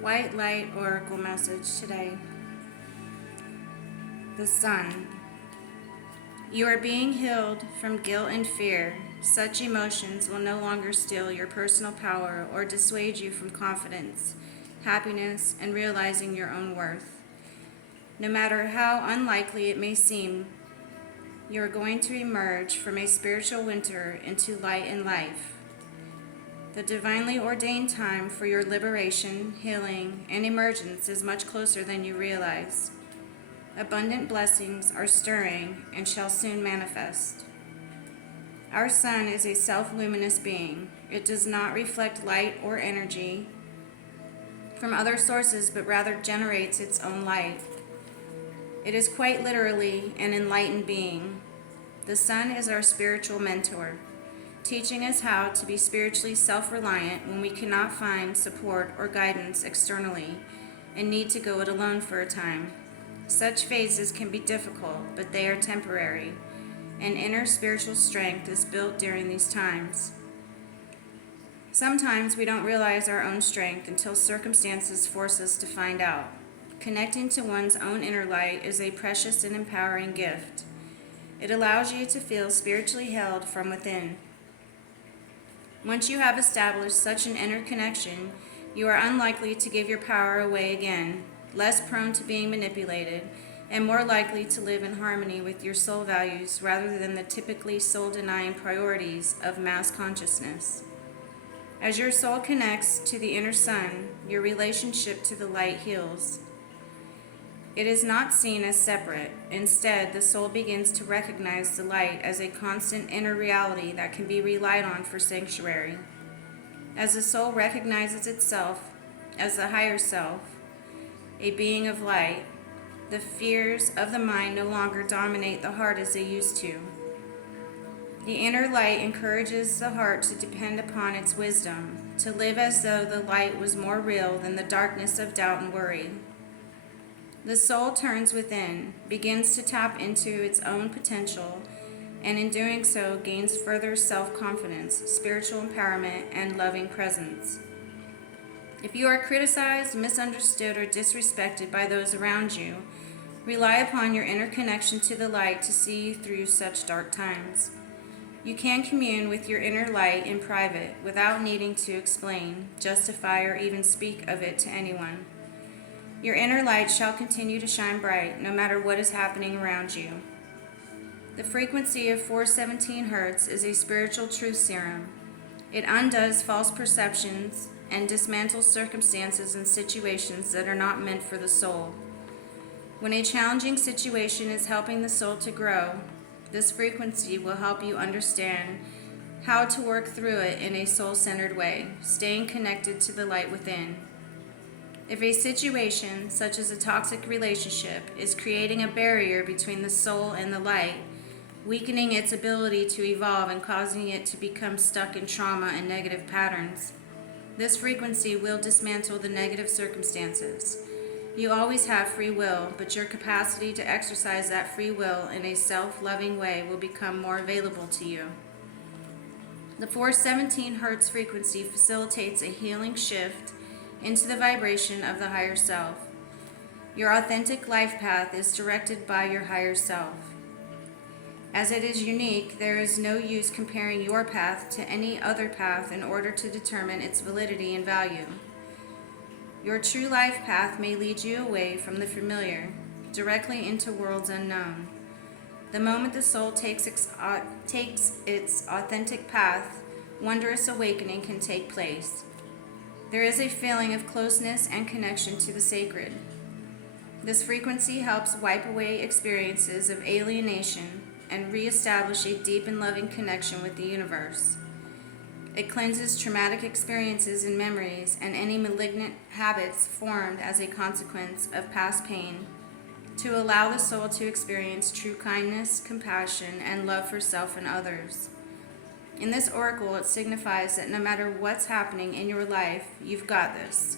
White Light Oracle message today. The Sun. You are being healed from guilt and fear. Such emotions will no longer steal your personal power or dissuade you from confidence, happiness, and realizing your own worth. No matter how unlikely it may seem, you are going to emerge from a spiritual winter into light and life. The divinely ordained time for your liberation, healing, and emergence is much closer than you realize. Abundant blessings are stirring and shall soon manifest. Our sun is a self-luminous being. It does not reflect light or energy from other sources, but rather generates its own light. It is quite literally an enlightened being. The sun is our spiritual mentor, teaching us how to be spiritually self-reliant when we cannot find support or guidance externally and need to go it alone for a time. Such phases can be difficult, but they are temporary, and inner spiritual strength is built during these times. Sometimes we don't realize our own strength until circumstances force us to find out. Connecting to one's own inner light is a precious and empowering gift. It allows you to feel spiritually held from within. Once you have established such an inner connection, you are unlikely to give your power away again, less prone to being manipulated, and more likely to live in harmony with your soul values rather than the typically soul-denying priorities of mass consciousness. As your soul connects to the inner sun, your relationship to the light heals. It is not seen as separate. Instead, the soul begins to recognize the light as a constant inner reality that can be relied on for sanctuary. As the soul recognizes itself as the higher self, a being of light, the fears of the mind no longer dominate the heart as they used to. The inner light encourages the heart to depend upon its wisdom, to live as though the light was more real than the darkness of doubt and worry. The soul turns within, begins to tap into its own potential, and in doing so gains further self-confidence, spiritual empowerment, and loving presence. If you are criticized, misunderstood, or disrespected by those around you, rely upon your inner connection to the light to see you through such dark times. You can commune with your inner light in private without needing to explain, justify, or even speak of it to anyone. Your inner light shall continue to shine bright no matter what is happening around you. The frequency of 417 Hz is a spiritual truth serum. It undoes false perceptions and dismantles circumstances and situations that are not meant for the soul. When a challenging situation is helping the soul to grow, this frequency will help you understand how to work through it in a soul-centered way, staying connected to the light within. If a situation, such as a toxic relationship, is creating a barrier between the soul and the light, weakening its ability to evolve and causing it to become stuck in trauma and negative patterns, this frequency will dismantle the negative circumstances. You always have free will, but your capacity to exercise that free will in a self-loving way will become more available to you. The 417 Hz frequency facilitates a healing shift into the vibration of the higher self. Your authentic life path is directed by your higher self. As it is unique, there is no use comparing your path to any other path in order to determine its validity and value. Your true life path may lead you away from the familiar, directly into worlds unknown. The moment the soul takes its authentic path, wondrous awakening can take place. There is a feeling of closeness and connection to the sacred. This frequency helps wipe away experiences of alienation and reestablish a deep and loving connection with the universe. It cleanses traumatic experiences and memories and any malignant habits formed as a consequence of past pain to allow the soul to experience true kindness, compassion, and love for self and others. In this oracle, it signifies that no matter what's happening in your life, you've got this.